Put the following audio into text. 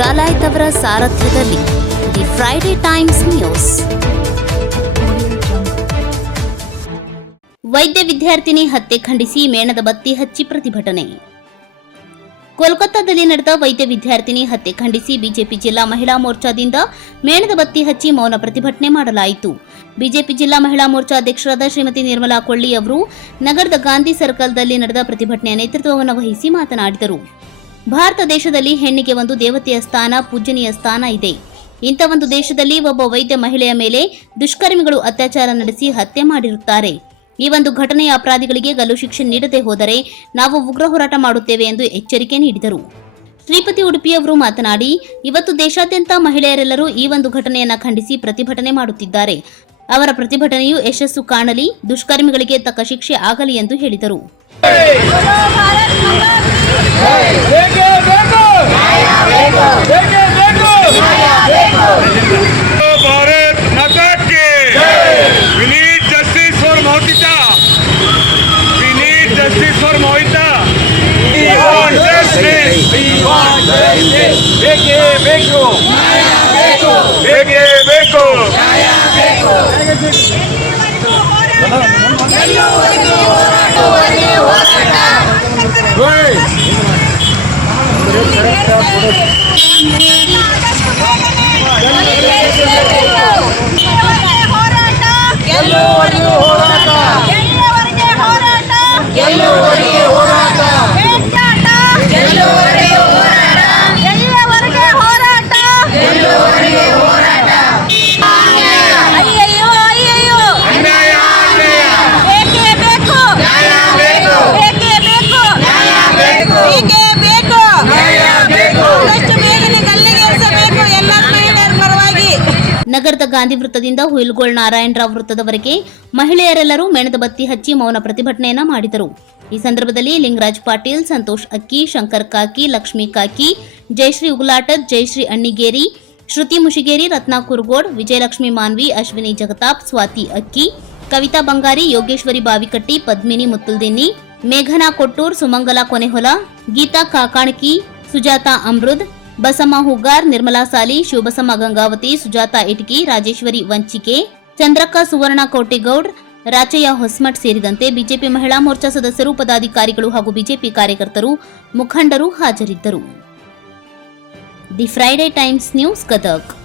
ಡಾಲಾಯ್ತ್ ಅವರ ಸಾರಥ್ಯದಲ್ಲಿ the Friday times news. ವೈದ್ಯ ವಿದ್ಯಾರ್ಥಿನಿ ಹತ್ಯೆ ಖಂಡಿಸಿ ಮೇಣದ ಬತ್ತಿ ಹಚ್ಚಿ ಪ್ರತಿಭಟನೆ. ಕೋಲ್ಕತ್ತಾದಲ್ಲಿ ನಡೆದ ವೈದ್ಯ ವಿದ್ಯಾರ್ಥಿನಿ ಹತ್ಯೆ ಖಂಡಿಸಿ ಬಿಜೆಪಿ ಜಿಲ್ಲಾ ಮಹಿಳಾ ಮೋರ್ಚಾದಿಂದ ಮೇಣದ ಬತ್ತಿ ಹಚ್ಚಿ ಮೌನ ಪ್ರತಿಭಟನೆ ಮಾಡಲಾಯಿತು. ಬಿಜೆಪಿ ಜಿಲ್ಲಾ ಮಹಿಳಾ ಮೋರ್ಚಾ ಅಧ್ಯಕ್ಷರಾದ ಶ್ರೀಮತಿ ನಿರ್ಮಲಾ ಕೊಳ್ಳಿ ಅವರು ನಗರದ ಗಾಂಧಿ ಸರ್ಕಲ್ದಲ್ಲಿ ನಡೆದ ಪ್ರತಿಭಟನೆಯ ನೇತೃತ್ವವನ್ನು ವಹಿಸಿ ಮಾತನಾಡಿದರು. ಭಾರತ ದೇಶದಲ್ಲಿ ಹೆಣ್ಣಿಗೆ ಒಂದು ದೇವತೆಯ ಸ್ಥಾನ ಪೂಜನೀಯ ಸ್ಥಾನ ಇದೆ. ಇಂಥ ಒಂದು ದೇಶದಲ್ಲಿ ಒಬ್ಬ ವೈದ್ಯ ಮಹಿಳೆಯ ಮೇಲೆ ದುಷ್ಕರ್ಮಿಗಳು ಅತ್ಯಾಚಾರ ನಡೆಸಿ ಹತ್ಯೆ ಮಾಡಿರುತ್ತಾರೆ. ಈ ಒಂದು ಘಟನೆಯ ಅಪರಾಧಿಗಳಿಗೆ ಗಲ್ಲು ಶಿಕ್ಷೆ ನೀಡದೆ ಹೋದರೆ ನಾವು ಉಗ್ರ ಹೋರಾಟ ಮಾಡುತ್ತೇವೆ ಎಂದು ಎಚ್ಚರಿಕೆ ನೀಡಿದರು. ಶ್ರೀಪತಿ ಉಡುಪಿಯವರು ಮಾತನಾಡಿ, ಇವತ್ತು ದೇಶಾದ್ಯಂತ ಮಹಿಳೆಯರೆಲ್ಲರೂ ಈ ಒಂದು ಘಟನೆಯನ್ನು ಖಂಡಿಸಿ ಪ್ರತಿಭಟನೆ ಮಾಡುತ್ತಿದ್ದಾರೆ. ಅವರ ಪ್ರತಿಭಟನೆಯು ಯಶಸ್ಸು ಕಾಣಲಿ, ದುಷ್ಕರ್ಮಿಗಳಿಗೆ ತಕ್ಕ ಶಿಕ್ಷೆ ಆಗಲಿ ಎಂದು ಹೇಳಿದರು. Justice for mohita we want justice We want justice. ಬೇಕೇ Beko. Beke Beko. ಹೋರಾಟ Beko. ಹೋರಾಟ ಗೆಲ್ಲುವವರೆಗೆ ಬೇಕು. ಬೇಕೇ ಬೇಕು. ನ್ಯಾಯ ಬೇಕು. ಆದಷ್ಟು ಬೇಗನೆ ಗಲ್ಲಿಗೇರಿಸಬೇಕು ಎಲ್ಲ ಮಹಿಳೆಯರ ಪರವಾಗಿ. ನಗರದ ಗಾಂಧಿ ವೃತ್ತದಿಂದ ಹುಯಿಲ್ಗೋಳ್ ನಾರಾಯಣರಾವ್ ವೃತ್ತದವರೆಗೆ ಮಹಿಳೆಯರೆಲ್ಲರೂ ಮೆಣದ ಬತ್ತಿ ಹಚ್ಚಿ ಮೌನ ಪ್ರತಿಭಟನೆಯನ್ನ ಮಾಡಿದರು. ಈ ಸಂದರ್ಭದಲ್ಲಿ ಲಿಂಗರಾಜ್ ಪಾಟೀಲ್ ಸಂತೋಷ್ ಅಕ್ಕಿ ಶಂಕರ್ ಕಾಕಿ ಲಕ್ಷ್ಮೀ ಕಾಕಿ ಜಯಶ್ರೀ ಉಗುಲಾಟದ್ ಜಯಶ್ರೀ ಅಣ್ಣಿಗೇರಿ ಶ್ರುತಿ ಮುಷಿಗೇರಿ ರತ್ನಾ ಕುರ್ಗೋಡ್ ವಿಜಯಲಕ್ಷ್ಮಿ ಮಾನ್ವಿ ಅಶ್ವಿನಿ ಜಗತಾಪ್ ಸ್ವಾತಿ ಅಕ್ಕಿ ಕವಿತಾ ಬಂಗಾರಿ ಯೋಗೇಶ್ವರಿ ಬಾವಿಕಟ್ಟಿ ಪದ್ಮಿನಿ ಮುತ್ತುಲ್ದಿನ್ನಿ ಮೇಘನಾ ಕೊಟ್ಟೂರ್, ಸುಮಂಗಲ ಕೊನೆಹೊಲ, ಗೀತಾ ಕಾಕಾಣಕಿ, ಸುಜಾತಾ ಅಮೃದ್, ಬಸಮ್ಮ ಹುಗ್ಗಾರ್, ನಿರ್ಮಲಾ ಸಾಲಿ ಶಿವಬಸಮ್ಮ ಗಂಗಾವತಿ, ಸುಜಾತಾ ಇಟಕಿ, ರಾಜೇಶ್ವರಿ ವಂಚಿಕೆ, ಚಂದ್ರಕ್ಕ ಸುವರ್ಣ ಕೋಟೆಗೌಡ್, ರಾಚಯ್ಯ ಹೊಸ್ಮಠ್ ಸೇರಿದಂತೆ ಬಿಜೆಪಿ ಮಹಿಳಾ ಮೋರ್ಚಾ ಸದಸ್ಯರು, ಪದಾಧಿಕಾರಿಗಳು ಹಾಗೂ ಬಿಜೆಪಿ ಕಾರ್ಯಕರ್ತರು, ಮುಖಂಡರು ಹಾಜರಿದ್ದರು. The Friday Times news Gadag